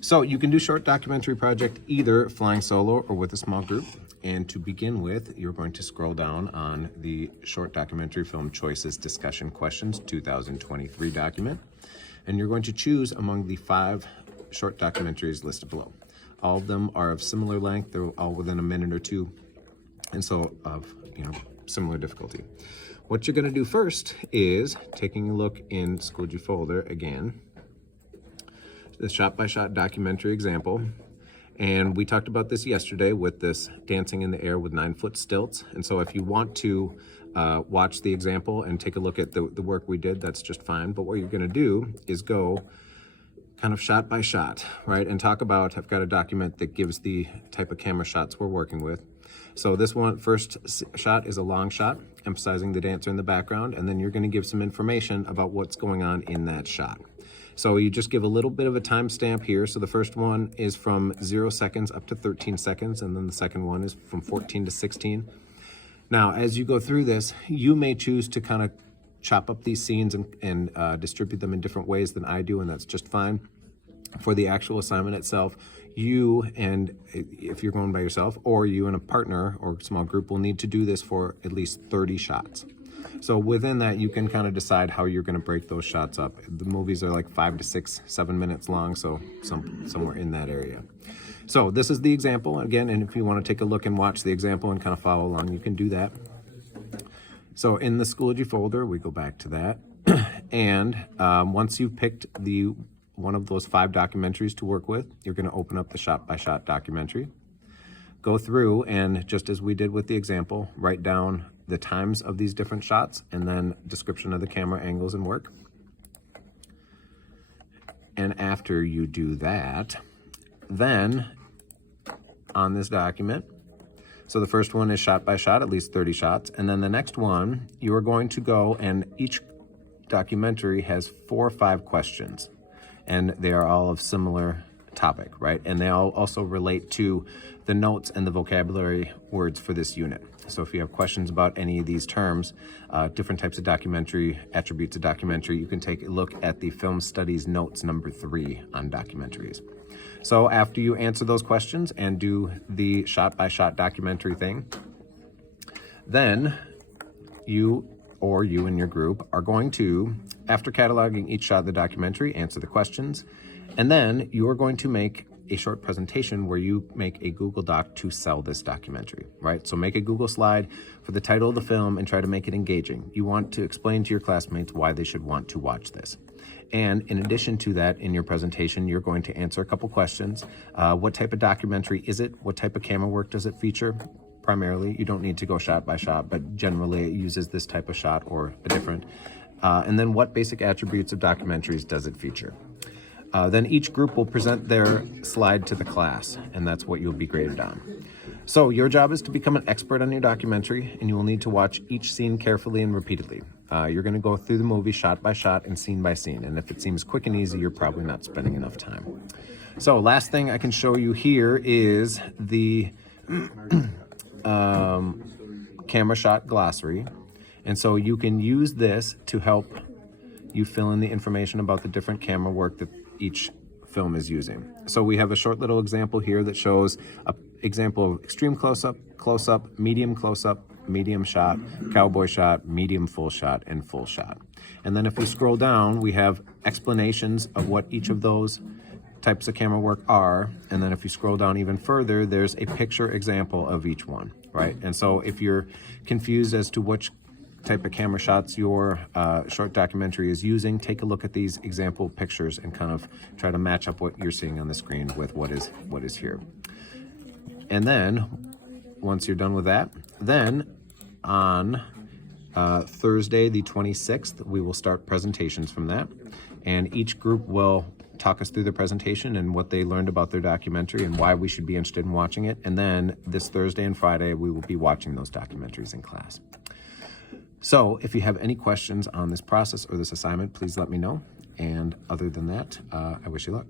So you can do short documentary project either flying solo or with a small group. And to begin with, you're going to scroll down on the Short Documentary Film Choices Discussion Questions 2023 document. And you're going to choose among the 5 short documentaries listed below. All of them are of similar length. They're all within a minute or two. And so of, similar difficulty. What you're gonna do first is taking a look in Schoology folder again, the shot-by-shot documentary example. And we talked about this yesterday with this dancing in the air with 9-foot stilts. And so if you want to watch the example and take a look at the work we did, that's just fine. But what you're gonna do is go kind of shot by shot, right? And talk about, I've got a document that gives the type of camera shots we're working with. So this one, first shot is a long shot, emphasizing the dancer in the background, and then you're gonna give some information about what's going on in that shot. So you just give a little bit of a timestamp here. So the first one is from 0 seconds up to 13 seconds, and then the second one is from 14 to 16. Now, as you go through this, you may choose to kind of chop up these scenes and distribute them in different ways than I do, and that's just fine. For the actual assignment itself, you, and if you're going by yourself, or you and a partner or small group, will need to do this for at least 30 shots. So within that, you can kind of decide how you're going to break those shots up. The movies are like 5 to 6, 7 minutes long, so somewhere in that area. So this is the example again, and if you want to take a look and watch the example and kind of follow along, you can do that. So in the Schoology folder, we go back to that, and once you've picked one of those 5 documentaries to work with, you're going to open up the shot-by-shot documentary, go through, and just as we did with the example, write down the times of these different shots and then description of the camera angles and work. And after you do that, then on this document, so the first one is shot by shot, at least 30 shots, and then the next one, you are going to go, and each documentary has 4 or 5 questions, and they are all of similar topic, right? And they all also relate to the notes and the vocabulary words for this unit. So if you have questions about any of these terms, different types of documentary, attributes of documentary, you can take a look at the Film Studies Notes number 3 on documentaries. So after you answer those questions and do the shot-by-shot documentary thing, then you and your group are going to, after cataloging each shot of the documentary, answer the questions, and then you are going to make a short presentation where you make a Google Doc to sell this documentary, right? So make a Google slide for the title of the film and try to make it engaging. You want to explain to your classmates why they should want to watch this. And in addition to that, in your presentation, you're going to answer a couple questions. What type of documentary is it? What type of camera work does it feature? Primarily, you don't need to go shot by shot, but generally it uses this type of shot or a different. And then what basic attributes of documentaries does it feature? Then each group will present their slide to the class, and that's what you'll be graded on. So your job is to become an expert on your documentary, and you will need to watch each scene carefully and repeatedly. You're going to go through the movie shot by shot and scene by scene, and if it seems quick and easy, you're probably not spending enough time. So last thing I can show you here is the camera shot glossary, and so you can use this to help you fill in the information about the different camera work that each film is using. So we have a short little example here that shows an example of extreme close-up, medium close-up, medium shot, cowboy shot, medium full shot, and full shot. And then if we scroll down, we have explanations of what each of those types of camera work are. And then if you scroll down even further, there's a picture example of each one, right? And so if you're confused as to which type of camera shots your short documentary is using, take a look at these example pictures and kind of try to match up what you're seeing on the screen with what is here. And then once you're done with that, then on Thursday the 26th, we will start presentations from that, and each group will talk us through the presentation and what they learned about their documentary and why we should be interested in watching it. And then this Thursday and Friday, we will be watching those documentaries in class. So if you have any questions on this process or this assignment, please let me know. And other than that, I wish you luck.